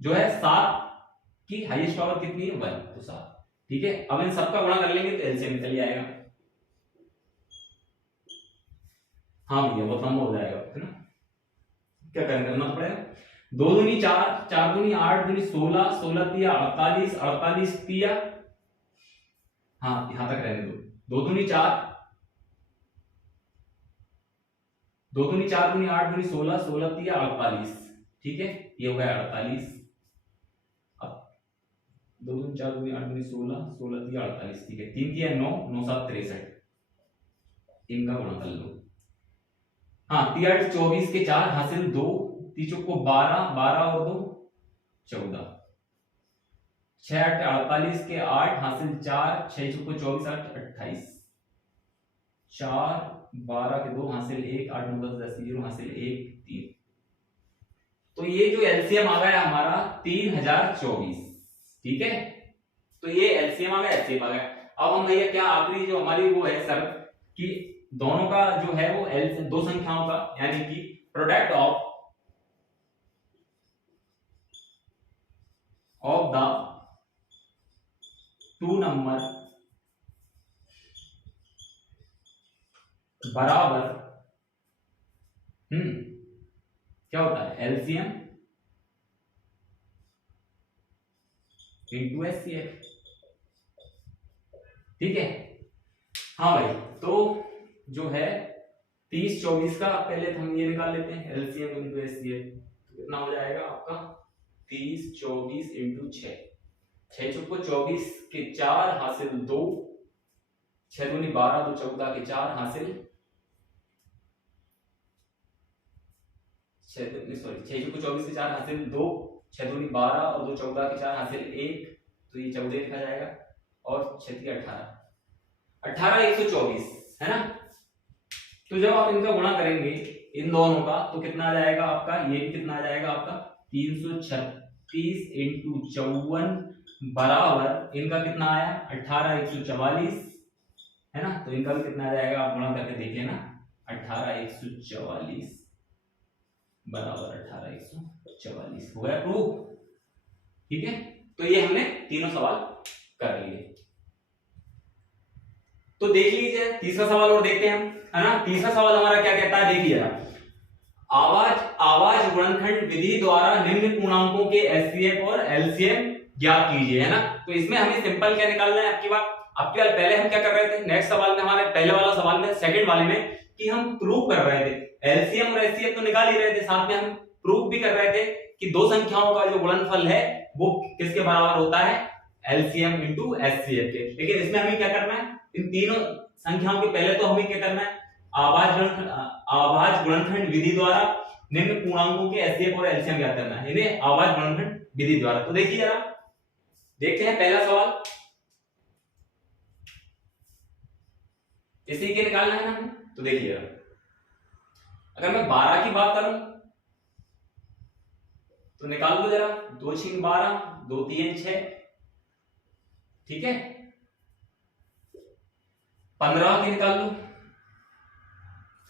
जो है 7 की हाईएस्ट पावर कितनी है, 1, तो 7, ठीक है। अब इन सबका गुणा कर लेंगे तो एलसीएम निकल आएगा। हाँ भैया वो कम हो जाएगा, है ना। क्या करेंगे, करना पड़ेगा। 2 दूनी 4, 4 दूनी 8, दूनी 16, 16 तिया 48, 48 तिया, हाँ यहां तक रहने दो। 2 दूनी 4, 2 दूनी 4 दूनी 8 दूनी 16, 16 तिया 48, ठीक है। ये हो गया 48। अब 2 दूनी 4 दूनी 8 दूनी 16, 16 तिया 48, ठीक है। 3 तिया 9, 9 7 63, इनका गुणा कर लो। हाँ 3 24 के 4 हासिल 2, तीचों को 12, 12 और 2 14, 6 8 48 के 8 हासिल 4, 6 को 24 8 28, 4 12 के 2 हासिल 1, 8 9 10 10 0 हासिल 1 3। तो ये जो एलसीएम आ गया हमारा 3024, ठीक है। तो ये एलसीएम आ गया, एचसीएफ आ गया। अब हम भैया क्या आखिरी जो हमारी वो है सर कि दोनों का जो है वो एल, दो संख्याओं का, यानी कि प्रोडक्ट ऑफ द 2 नंबर बराबर क्या होता है, एलसीएम इंटू एचसीएफ, ठीक है। हाँ भाई, तो जो है 30 24 का पहले हम ये निकाल लेते हैं, एलसीएम इंटू एचसीएफ, तो कितना हो जाएगा आपका 30 24 इंटू 6, 6 चौको 24 के 4 हासिल 2, 6 दूनी 12 2 14 के 4 हासिल 6 चौको 24 के 4 हासिल 2, 6 दूनी 12 और 2 14 के 4 हासिल 1, तो ये 14 लिखा जाएगा। और 6 18 18 124, है ना। तो जब आप इनका गुणा करेंगे इन दोनों का, तो कितना आ जाएगा आपका, ये भी कितना आ जाएगा आपका 336 इंटू 54 बराबर, इनका कितना आया 18 144, है ना। तो इनका भी कितना आ जाएगा, आप गुणा करके देखिए ना, 18 144 बराबर 18 144 हो गया प्रूफ, ठीक है। तो ये हमने तीनों सवाल कर लिए। तो देख लीजिए तीसरा सवाल और देखते हैं हम, है ना। तीसरा सवाल हमारा क्या कहता है, देखिए आवाज गुणनखंड विधि द्वारा निम्न पूर्णांकों के एचसीएफ और एलसीएम ज्ञात कीजिए, है ना। तो इसमें हमें सिंपल क्या निकालना है, आपकी बार पहले हम क्या कर रहे थे, नेक्स्ट सवाल में, हमारे पहले वाला सवाल में, सेकंड वाले में, कि हम प्रूव कर रहे थे, एलसीएम और एचसीएफ तो निकाल ही रहे थे, साथ में हम प्रूव भी कर रहे थे कि दो संख्याओं का जो गुणनफल है वो किसके बराबर होता है, एलसीएम इंटू एचसीएफ के। लेकिन इसमें हमें क्या करना है, इन तीनों संख्याओं के पहले तो हमें क्या करना है, आवाज गुणनखंड विधि द्वारा निम्न पूर्णांकों के एचसीएफ और एलसीएम ज्ञात करना है, इन्हें आवाज गुणनखंड विधि द्वारा। तो देखिए जरा, देखते हैं पहला सवाल, इसी के निकालना है ना हमें। तो देखिए जरा, अगर मैं 12 की बात करूं तो निकाल लो जरा, 2 6 12 2 3 6, ठीक है। 15 के निकाल लो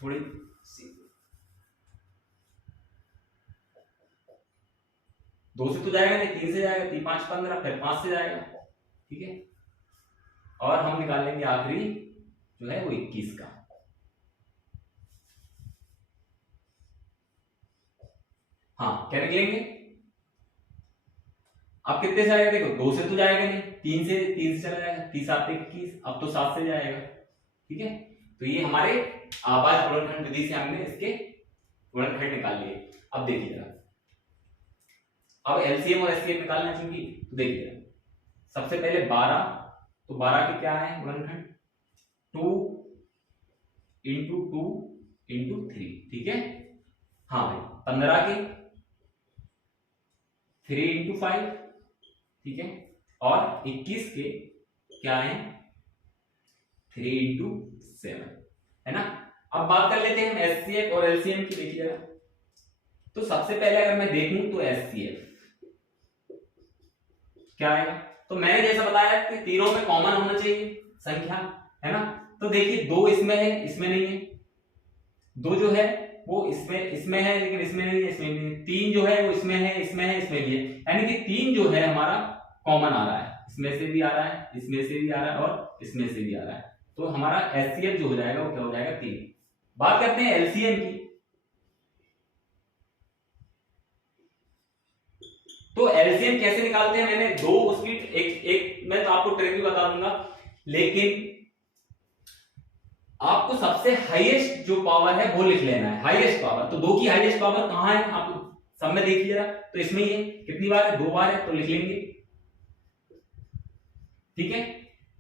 थोड़ी सी, 2 से तो जाएगा नहीं, 3 से जाएगा, 3 5 15, फिर 5 से जाएगा, ठीक है। और हम निकाल लेंगे आखिरी जो है वो 21 का। हाँ क्या निकलेंगे, अब कितने से आएगा देखो, 2 से तो जाएगा नहीं, 3 से चला जाएगा, 30 7 21, अब तो 7 से जाएगा, ठीक है। तो ये हमारे आवाज गुणनखंड विधि से हमने इसके गुणनखंड निकाल लिए। अब देखिए जरा, अब एलसीएम और एचसीएफ निकालना चूंकि, तो देखिए सबसे पहले 12, तो 12 के क्या है गुणनखंड, 2 इंटू 2 इंटू 3, ठीक है। हाँ भाई 15 के 3 इंटू 5, ठीक है। और 21 के क्या है 3 इंटू 7, है ना। अब बात कर लेते हैं एचसीएफ और एलसीएम की। देखिए तो सबसे पहले अगर मैं देखूं तो एचसीएफ क्या आएगा, तो मैंने जैसा बताया कि तीनों में कॉमन होना चाहिए संख्या, है ना। तो देखिए 2 इसमें है, इसमें नहीं है, 2 जो है वो इसमें है लेकिन इसमें नहीं है, इसमें नहीं है। 3 जो है वो इसमें है, इसमें है, इसमें भी है, यानी कि 3 जो है हमारा कॉमन आ रहा है, इसमें से भी आ रहा है, इसमें से भी आ रहा है और इसमें से भी आ रहा है। तो हमारा एचसीएफ जो हो जाएगा वो क्या हो जाएगा 3। बात करते हैं एलसीएम की। तो एलसीएम कैसे निकालते हैं, मैंने 2 उसकी एक मैं तो आपको ट्रिक भी बता दूंगा, लेकिन आपको सबसे हाईएस्ट जो पावर है वो लिख लेना है, हाईएस्ट पावर। तो 2 की हाईएस्ट पावर कहां है, आप सब में देखिए जरा, तो इसमें ही है, कितनी बार है 2 बार है, तो लिख लेंगे, ठीक है।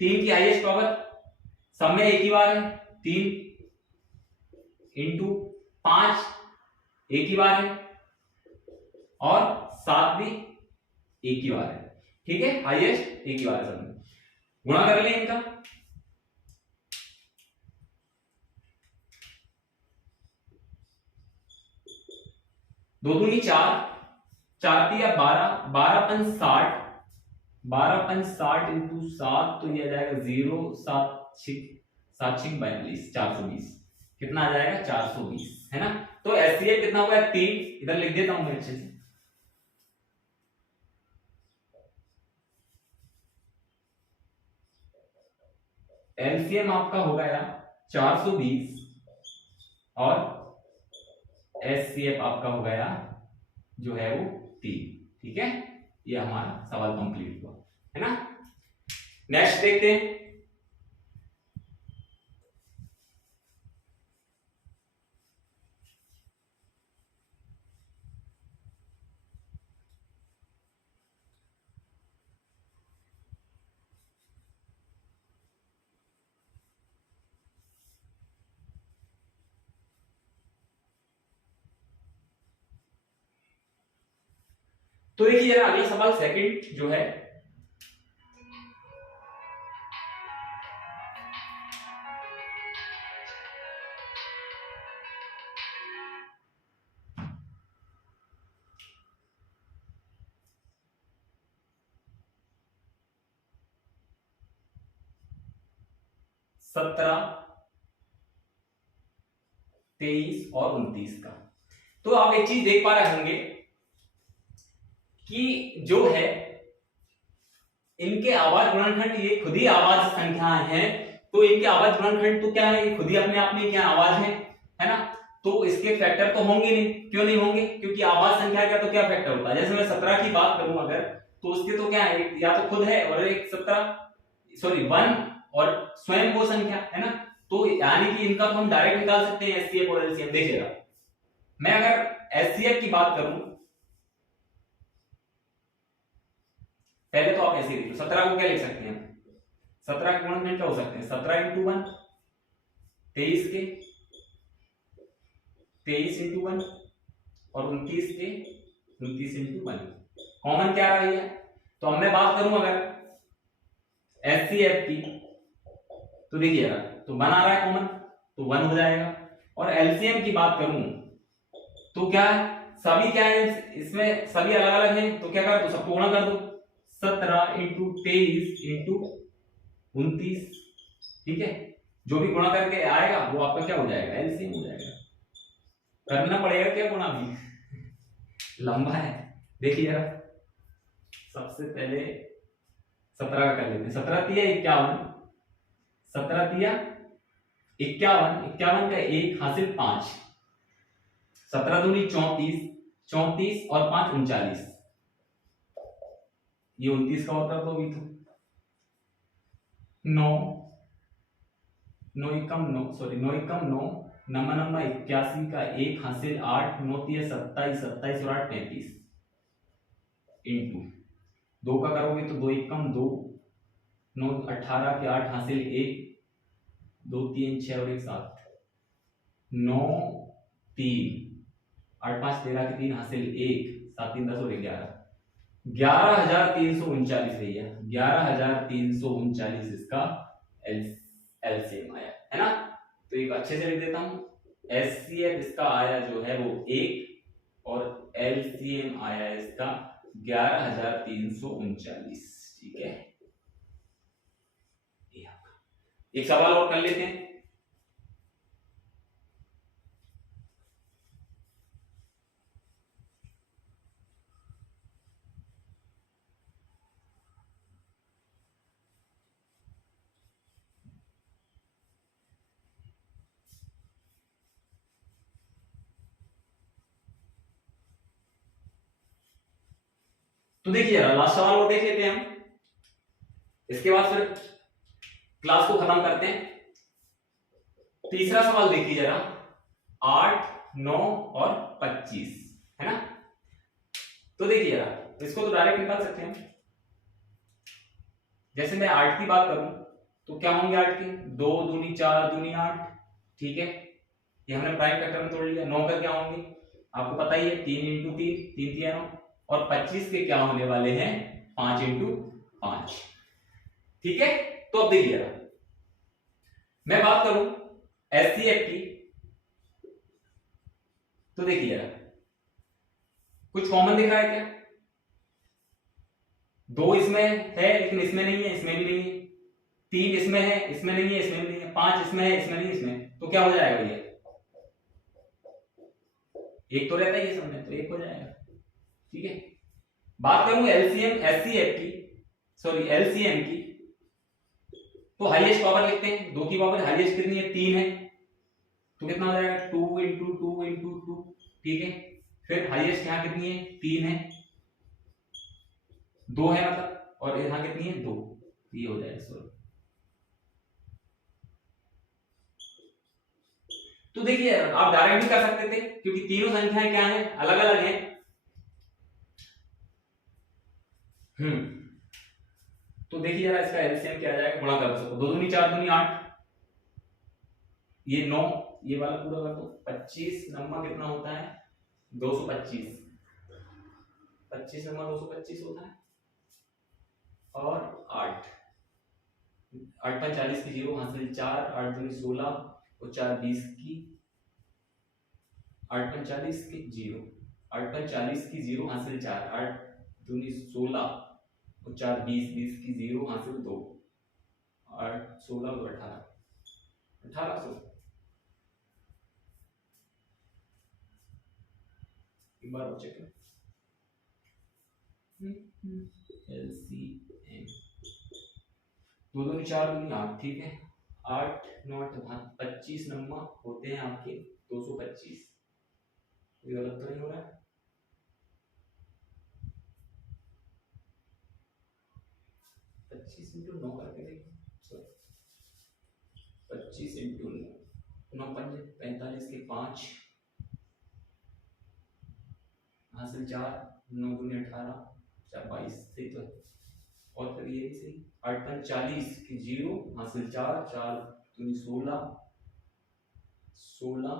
3 की हाईएस्ट पावर सब में एक ही बार है, 3 इंटू 5 एक ही बार है, और 7 भी एक ही बार है, ठीक है। हाईएस्ट एक ही बार है, सब में गुणा कर लें इनका। दो दूनी 4, 4 दिया 12, 12 पन 60, 12 पन 60 इंटू 7, तो ये आ जाएगा 0 7 6 42, 420, कितना आ जाएगा 420, है ना। तो एचसीएफ कितना होगा 3, इधर लिख देता हूं मैं अच्छे से। एलसीएम आपका हो गया 420 और एचसीएफ आपका हो गया जो है वो 3, ठीक है। ये हमारा सवाल कंप्लीट हुआ, है ना। नेक्स्ट देखते हैं। तो देखिए जरा अगला सवाल सेकंड जो है, सत्रह 23 और 29 का। तो आप एक चीज देख पा रहे होंगे कि जो है इनके आवाज गुणनखंड ये खुद ही आवाज संख्याएं हैं, तो इनके आवाज गुणनखंड तो क्या है, खुद ही अपने आप में क्या आवाज है ना। तो इसके फैक्टर तो होंगे नहीं, क्यों नहीं होंगे, क्योंकि आवाज संख्या का तो क्या फैक्टर होता है। जैसे मैं 17 की बात करूं अगर, तो उसके तो क्या है, या तो खुद है और एक 1 और स्वयं वो संख्या है ना। तो यानी कि इनका तो हम डायरेक्ट निकाल सकते हैं एचसीएफ और एलसीएम। देखिएगा मैं अगर एचसीएफ की बात करूं, पहले तो आप ऐसे लिखो, 17 को क्या लिख सकते हैं, 17 के गुणनखंड क्या हो सकते हैं, 17 इंटू 1, 23 के 23 इंटू 1 और 29 के 29 इंटू 1। कॉमन क्या रहा है, तो अब मैं बात करूं अगर एचसीएफ की, तो देखिएगा तो 1 आ रहा है कॉमन, तो 1 हो जाएगा। और एलसीएम की बात करूं तो क्या है, सभी क्या है इसमें, सभी अलग अलग हैं, तो क्या कर दो, सबको गुणा कर दो, 17 इंटू 23 इंटू 29, ठीक है। जो भी गुणा करके आएगा वो आपका क्या हो जाएगा, एलसीएम हो जाएगा। करना पड़ेगा क्या गुणा भी, लंबा है। देखिए जरा, सबसे पहले 17 का कर लेते हैं। 17 तिया 51, 17 तिया 51, 51 का 1 हासिल 5, 17 दूनी 34, 34 और 5 39, ये 29 का होता है। तो भी तो 9, 9 एकम 9, सॉरी 9 एकम 9, नम्मा नम्मा 81 का 1 हासिल 8, 9 तिया 27, 27 और 8 35, इंटू 2 का करोगे तो 2 एकम 2, 9 18 के 8 हासिल 1, 2 3 6 और 1 7, 9 3 8 5 13 के 3 हासिल 1, 7 3 10 और 11, 11,339 भैया, 11,339 इसका एलसीएम आया है ना। तो एक अच्छे से लिख देता हूं, एचसीएफ इसका आया जो है वो 1 और एलसीएम आया इसका 11,339, ठीक है। एक सवाल और कर लेते हैं। तो देखिए लास्ट सवाल और देख लेते हैं हम, इसके बाद फिर क्लास को खत्म करते हैं। तीसरा सवाल देखिए जरा, 8 9 और 25 है ना। तो देखिए जरा, इसको तो डायरेक्ट निकाल सकते हैं। जैसे मैं 8 की बात करूं तो क्या होंगे 8 के, 2 दूनी 4 दूनी 8, ठीक है, ये हमने प्राइम फैक्टर में तोड़ लिया। 9 का क्या होंगे आपको पता ही है, 3 इंटू 3, 3 3 9, और 25 के क्या होने वाले हैं, 5 इंटू 5, ठीक है। तो अब देखिए जरा, मैं बात करूं एचसीएफ की, तो देखिए जरा कुछ कॉमन दिख रहा है क्या, 2 इसमें है लेकिन इसमें नहीं है, इसमें भी नहीं है, 3 इसमें है, इसमें नहीं है, इसमें भी नहीं है, 5 इसमें है, इसमें नहीं है, इसमें, तो क्या हो जाएगा ये, एक तो रहता है ये सब में, तो एक हो जाएगा, ठीक है। बात करूं एलसीएम एचसीएफ की, सॉरी एलसीएम की, तो हाईएस्ट पावर लिखते हैं, 2 की पावर हाईएस्ट कितनी है, 3 है, तो कितना हो जाएगा 2 इंटू 2 इंटू 2, ठीक है। फिर हाईएस्ट यहां कितनी है, 3 है, 2 है मतलब, और यहां कितनी है 2, ये हो जाएगा सॉरी। तो देखिए आप डायरेक्ट भी कर सकते थे क्योंकि तीनों संख्याएं क्या हैं, अलग अलग हैं। तो देखिए जरा इसका एलसीएम क्या आ जाएगा, गुणा कर दो, 2 दूनी 4 दूनी 8, ये 9, ये वाला पूरा कर दो, 25 नंबर कितना होता है 225, 25 नंबर 225 होता है, और 8 8 5 40 की 0 हासिल 4, 8 दूनी 16 और 4 20 की, 8 5 40 की 0, 8 5 40 की 0 हासिल 4, 8 दूनी 16 और 4 20 20 की 0 हासिल 2, 8 16 और 18 1800, एक बार और चेक करें, एलसीएम 2 दूनी 4 दूनी 8, ठीक है, 8 9 25 नंबर होते हैं आपके 225, ये गलत तो नहीं हो रहा है, 25 इंटू 9 करके देखो, 25 इंटू 9 9 45 के 5 हासिल 4, 9 दूनी 18, 4 22 सही तो है, और फिर ये भी सही, 8 5 40 की 0 हासिल 4, 4 दूनी 16 16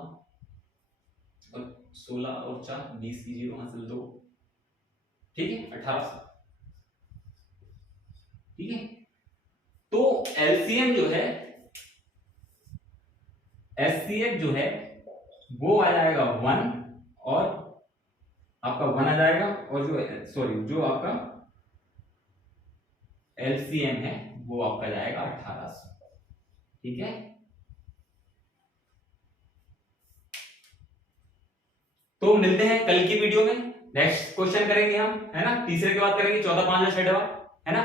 और 16 और 4 20 की 0 हासिल 2, ठीक है 1800, ठीक है। तो एलसीएम जो है, एचसीएफ जो है वो आ जाएगा 1, और आपका 1 आ जाएगा, और जो सॉरी जो आपका एलसीएम है वो आपका जाएगा 1800, ठीक है। तो मिलते हैं कल की वीडियो में, नेक्स्ट क्वेश्चन करेंगे हम, है ना, तीसरे के बाद करेंगे 14, 5 और 6, है ना।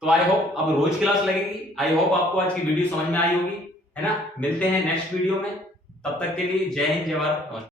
तो आई होप अब रोज क्लास लगेगी, आई होप आपको आज की वीडियो समझ में आई होगी, है ना। मिलते हैं नेक्स्ट वीडियो में, तब तक के लिए जय हिंद, जय भारत।